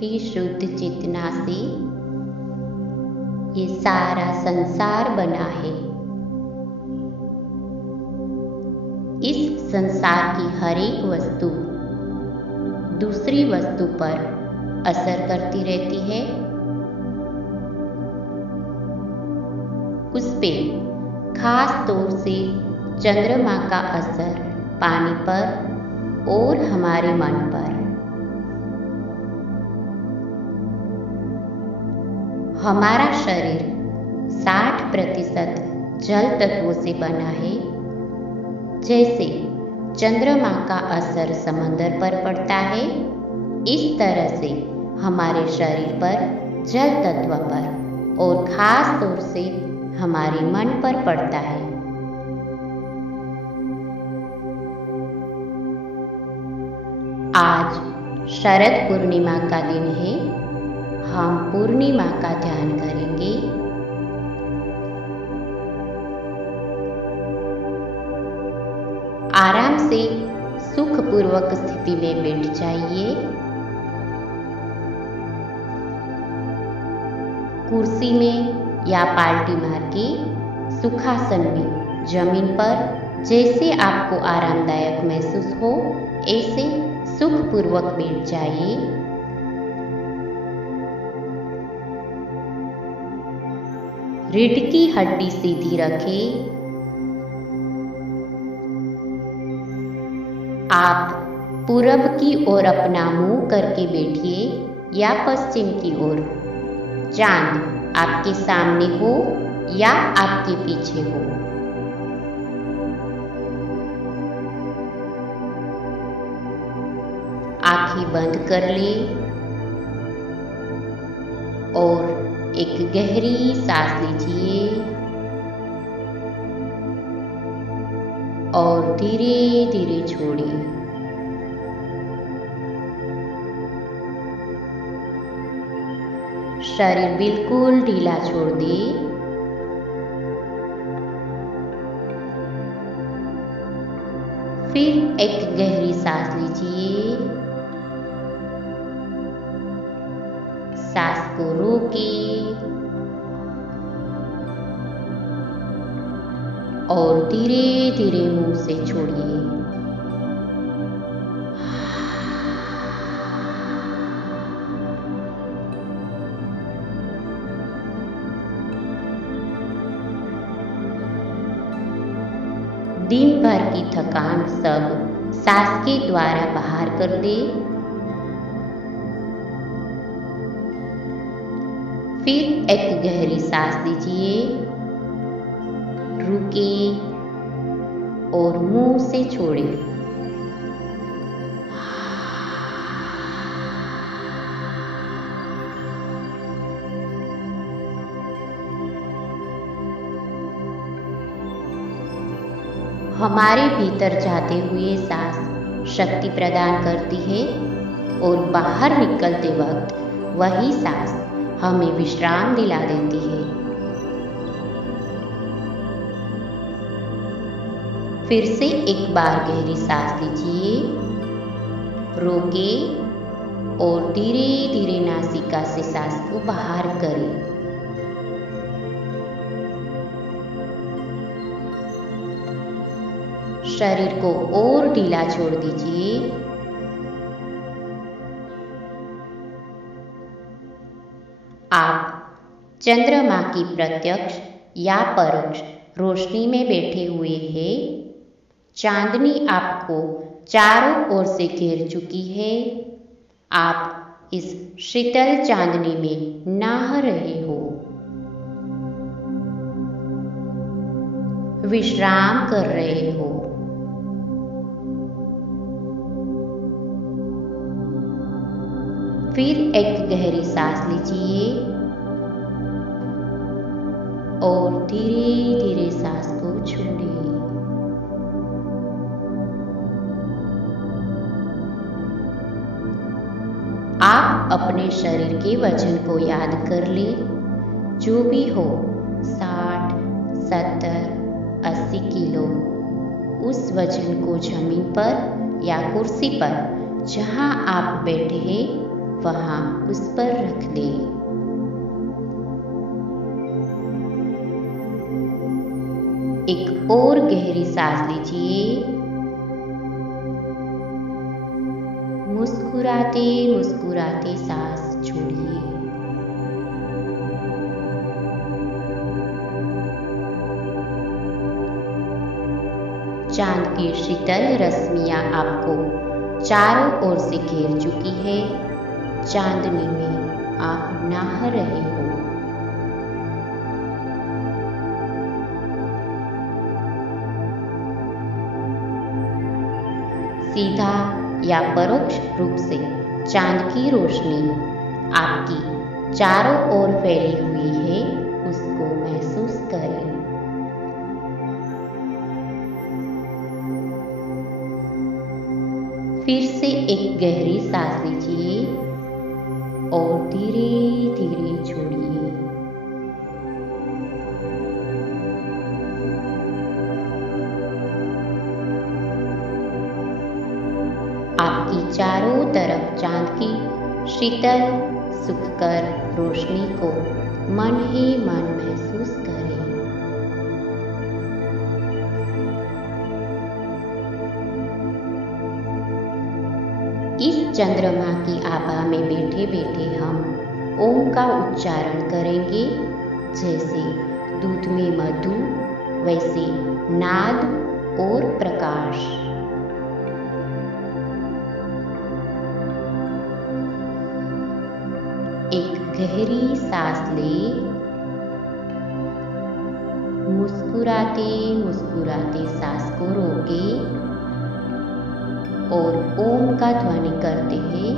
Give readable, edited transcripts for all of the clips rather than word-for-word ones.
ही शुद्ध चेतना से ये सारा संसार बना है। इस संसार की हर एक वस्तु दूसरी वस्तु पर असर करती रहती है। उस पे खास तौर से चंद्रमा का असर पानी पर और हमारे मन पर। हमारा शरीर 60% जल तत्वों से बना है। जैसे चंद्रमा का असर समंदर पर पड़ता है, इस तरह से हमारे शरीर पर जल तत्व पर और खास तौर से हमारे मन पर पड़ता है। आज शरद पूर्णिमा का दिन है। हम पूर्णिमा का ध्यान करेंगे। आराम से सुखपूर्वक स्थिति में बैठ जाइए। कुर्सी में या पालटी मार के सुखासन में जमीन पर जैसे आपको आरामदायक महसूस हो ऐसे सुखपूर्वक बैठ जाइए। रीढ़ की हड्डी सीधी रखें। आप पूरब की ओर अपना मुंह करके बैठिए या पश्चिम की ओर। चांद आपके सामने हो या आपके पीछे हो। आंखें बंद कर ले और एक गहरी सांस लीजिए और धीरे धीरे छोड़िए। शरीर बिल्कुल ढीला छोड़ दे। फिर एक गहरी सांस लीजिए। सांस को रोकिए और धीरे धीरे मुंह से छोड़िए। दिन भर की थकान सब सांस के द्वारा बाहर कर दे। फिर एक गहरी सांस लीजिए, रुकिए और मुंह से छोड़िए। हमारे भीतर जाते हुए सांस शक्ति प्रदान करती है और बाहर निकलते वक्त वही सांस हमें विश्राम दिला देती है। फिर से एक बार गहरी सांस लीजिए, रोकिए और धीरे धीरे नासिका से सांस को बाहर करें। शरीर को और ढीला छोड़ दीजिए। आप चंद्रमा की प्रत्यक्ष या परोक्ष रोशनी में बैठे हुए हैं। चांदनी आपको चारों ओर से घेर चुकी है। आप इस शीतल चांदनी में नहा रहे हो, विश्राम कर रहे हो। फिर एक गहरी सांस लीजिए और धीरे धीरे सांस को छोड़िए। आप अपने शरीर के वजन को याद कर ले, जो भी हो 60, 70, 80 किलो। उस वजन को जमीन पर या कुर्सी पर जहां आप बैठे हैं वहां उस पर रख दे। एक और गहरी सांस लीजिए। मुस्कुराते मुस्कुराते सांस छोड़िए। चांद की शीतल रश्मियां आपको चारों ओर से घेर चुकी है। चांदनी में आप नहा रहे हो। सीधा या परोक्ष रूप से चांद की रोशनी आपकी चारों ओर फैली हुई है, उसको महसूस करें। फिर से एक गहरी सांस लीजिए और धीरे धीरे छोड़िए। आपकी चारों तरफ चांद की शीतल सुखकर रोशनी को मन ही मन महसूस करें। इस चंद्रमा की आभा में बैठे बैठे हम ओम का उच्चारण करेंगे। जैसे दूध में मधु, वैसे नाद और प्रकाश। एक गहरी सांस ले। मुस्कुराते मुस्कुराते सांस को रोके और ओम का ध्वनि करते हैं।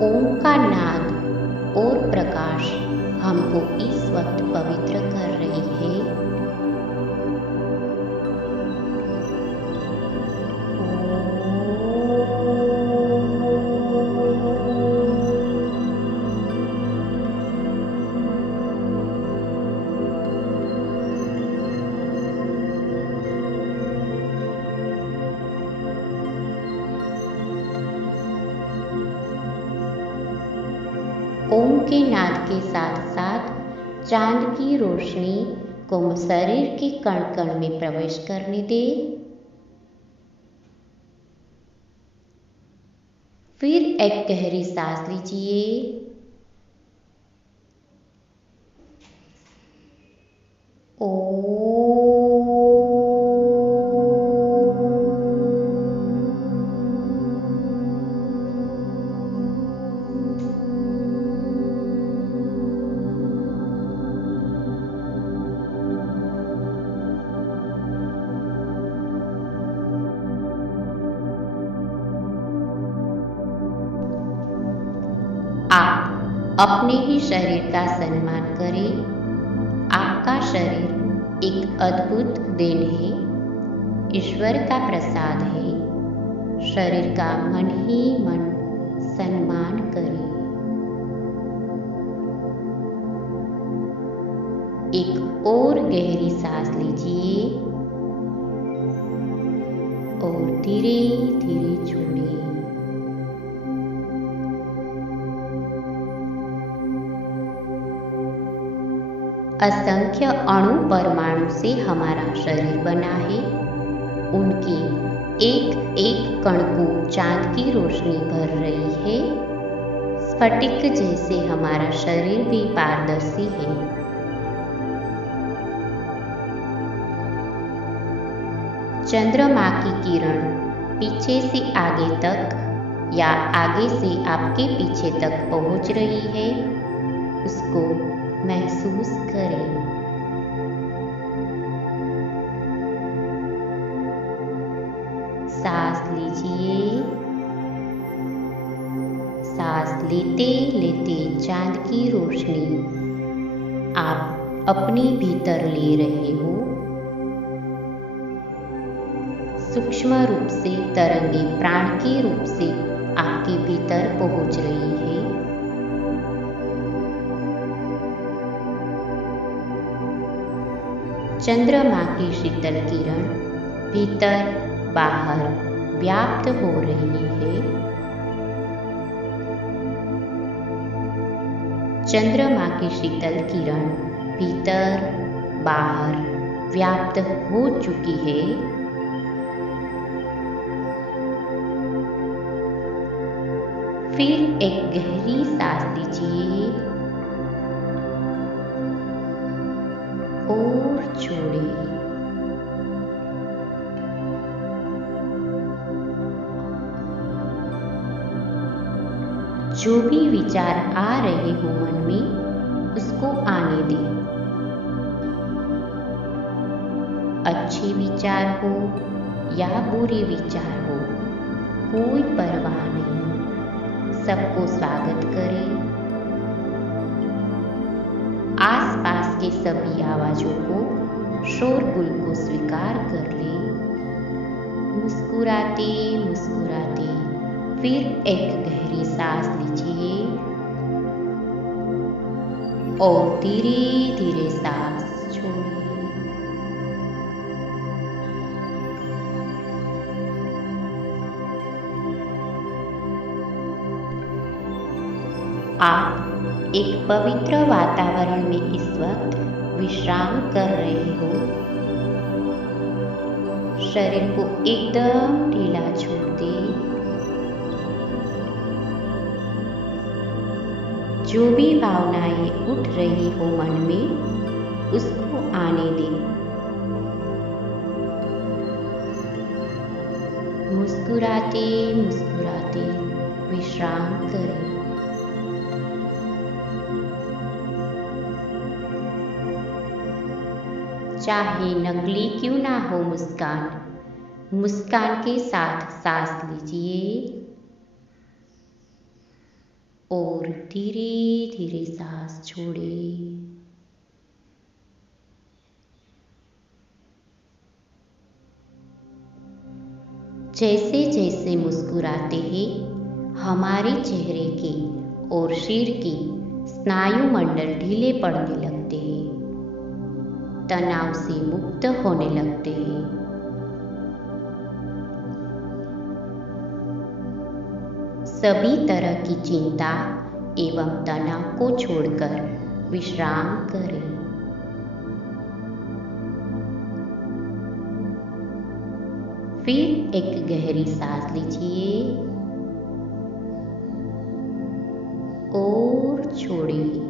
ओम का नाद और प्रकाश हमको इस वक्त पवित्र कर रही है। ओम के नाद के साथ साथ चांद की रोशनी को शरीर के कण कण में प्रवेश करने दे। फिर एक गहरी सांस लीजिए। आप अपने ही शरीर का सम्मान करें। आपका शरीर एक अद्भुत देन है, ईश्वर का प्रसाद है। शरीर का मन ही मन सम्मान करें। एक और गहरी सांस लीजिए और धीरे धीरे छोड़िए। असंख्य अणु परमाणु से हमारा शरीर बना है। उनके एक एक कण को चांद की रोशनी भर रही है। स्फटिक जैसे हमारा शरीर भी पारदर्शी है। चंद्रमा की किरण पीछे से आगे तक या आगे से आपके पीछे तक पहुंच रही है, उसको महसूस करें। सांस लीजिए। सांस लेते लेते चांद की रोशनी आप अपने भीतर ले रहे हो। सूक्ष्म रूप से तरंगे प्राण के रूप से आपके भीतर पहुंच रही है। चंद्रमा की शीतल किरण भीतर बाहर व्याप्त हो रही है। चंद्रमा की शीतल किरण भीतर बाहर व्याप्त हो चुकी है। फिर एक गहरी सांस लीजिए और छोड़िए। जो भी विचार आ रहे हो मन में, उसको आने दें। अच्छे विचार हो या बुरे विचार हो, कोई परवाह नहीं, सबको स्वागत करें। आसपास के सभी आवाजों को, शोरगुल को स्वीकार कर लें। मुस्कुराते मुस्कुराते फिर एक गहरी सांस लीजिए और धीरे धीरे सांस छोड़िए। आप एक पवित्र वातावरण में इस वक्त विश्राम कर रहे हो। शरीर को एकदम ढीला छोड़ दें। जो भी भावनाएं उठ रही हो मन में, उसको आने दें। मुस्कुराते मुस्कुराते विश्राम करें। चाहे नकली क्यों ना हो मुस्कान, मुस्कान के साथ सांस लीजिए और धीरे धीरे सांस छोड़ें। जैसे जैसे मुस्कुराते हैं, हमारे चेहरे के और सिर के स्नायु मंडल ढीले पड़ने लगते हैं, तनाव से मुक्त होने लगते हैं। सभी तरह की चिंता एवं तनाव को छोड़कर विश्राम करें। फिर एक गहरी सांस लीजिए और छोड़िए।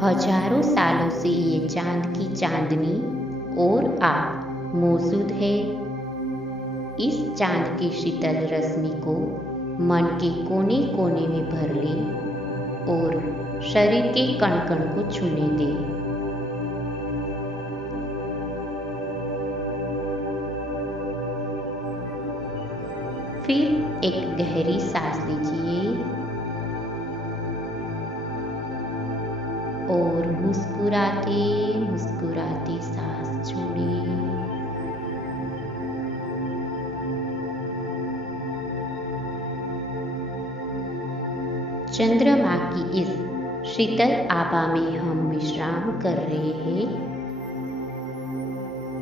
हजारों सालों से ये चांद की चांदनी और आप मौजूद है। इस चांद की शीतल रश्मि को मन के कोने कोने में भर ले और शरीर के कण कण को छूने दे। फिर एक गहरी सांस लीजिए और मुस्कुराते मुस्कुराते सांस छोड़िए। चंद्रमा की इस शीतल आभा में हम विश्राम कर रहे हैं।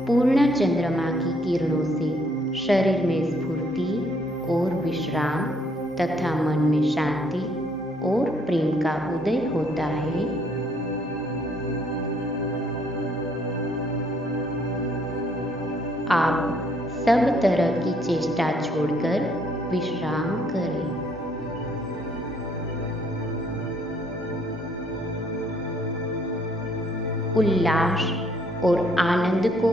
पूर्ण चंद्रमा की किरणों से शरीर में स्फूर्ति और विश्राम तथा मन में शांति और प्रेम का उदय होता है। आप सब तरह की चेष्टा छोड़कर विश्राम करें। उल्लास और आनंद को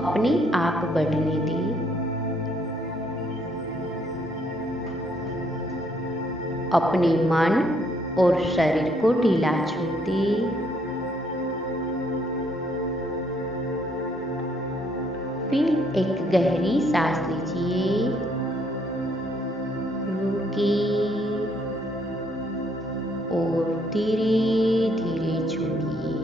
अपने आप बढ़ने दें। अपने मन और शरीर को ढीला छोड़ दें। फिर एक गहरी सांस लीजिए, रुकिए और धीरे धीरे छोड़िए।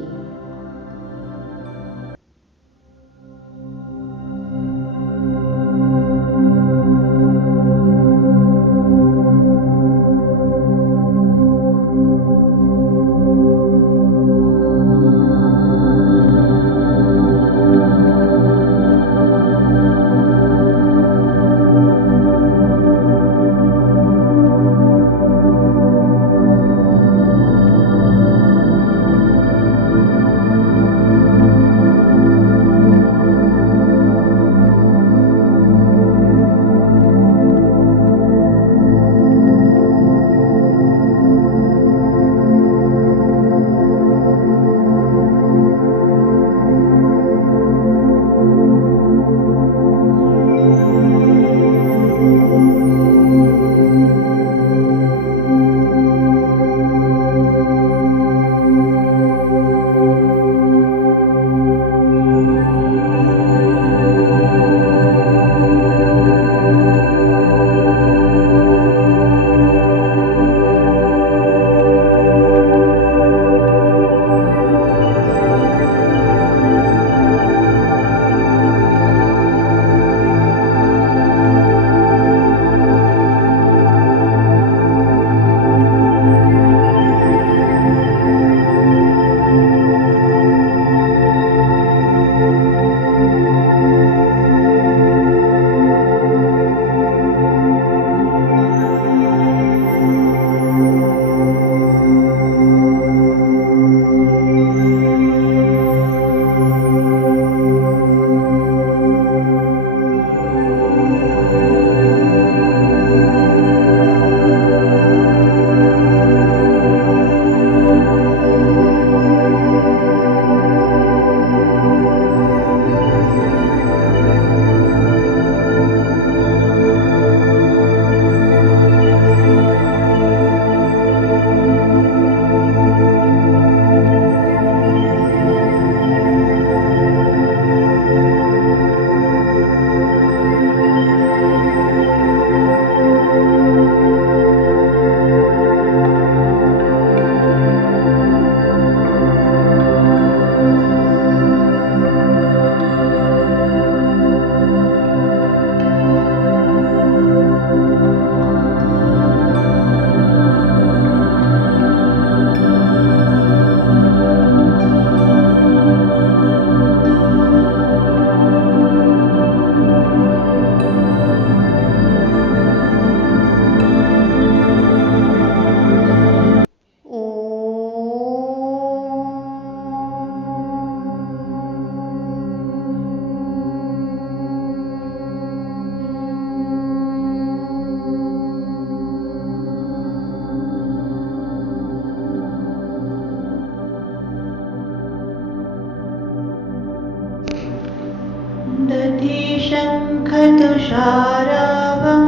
दधिशङ्खतुषारावं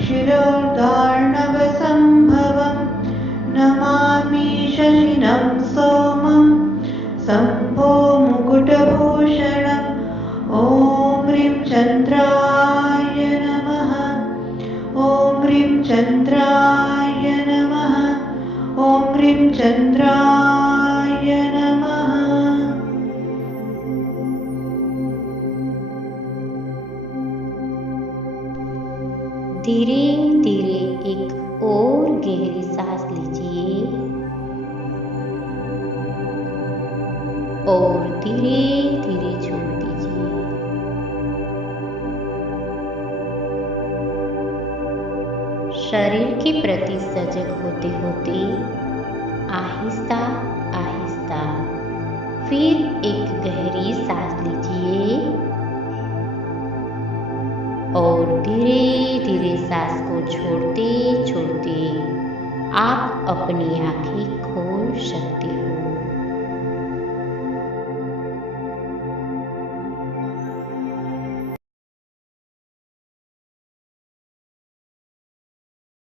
शिरोर्दार्णवसम्भवं नमामि शशिनं सोमं शम्भो मुकुटभूषणम्। ॐ ह्रीं चन्द्राय नमः। ॐ ह्रीं चन्द्राय नमः। ॐ ह्रीं चन्द्राय नमः। धीरे धीरे एक और गहरी सांस लीजिए और धीरे धीरे छोड़ दीजिए। शरीर के प्रति सजग होते होते आहिस्ता आहिस्ता फिर एक गहरी सांस लीजिए और धीरे धीरे सांस को छोड़ते छोड़ते आप अपनी आंखें खोल सकते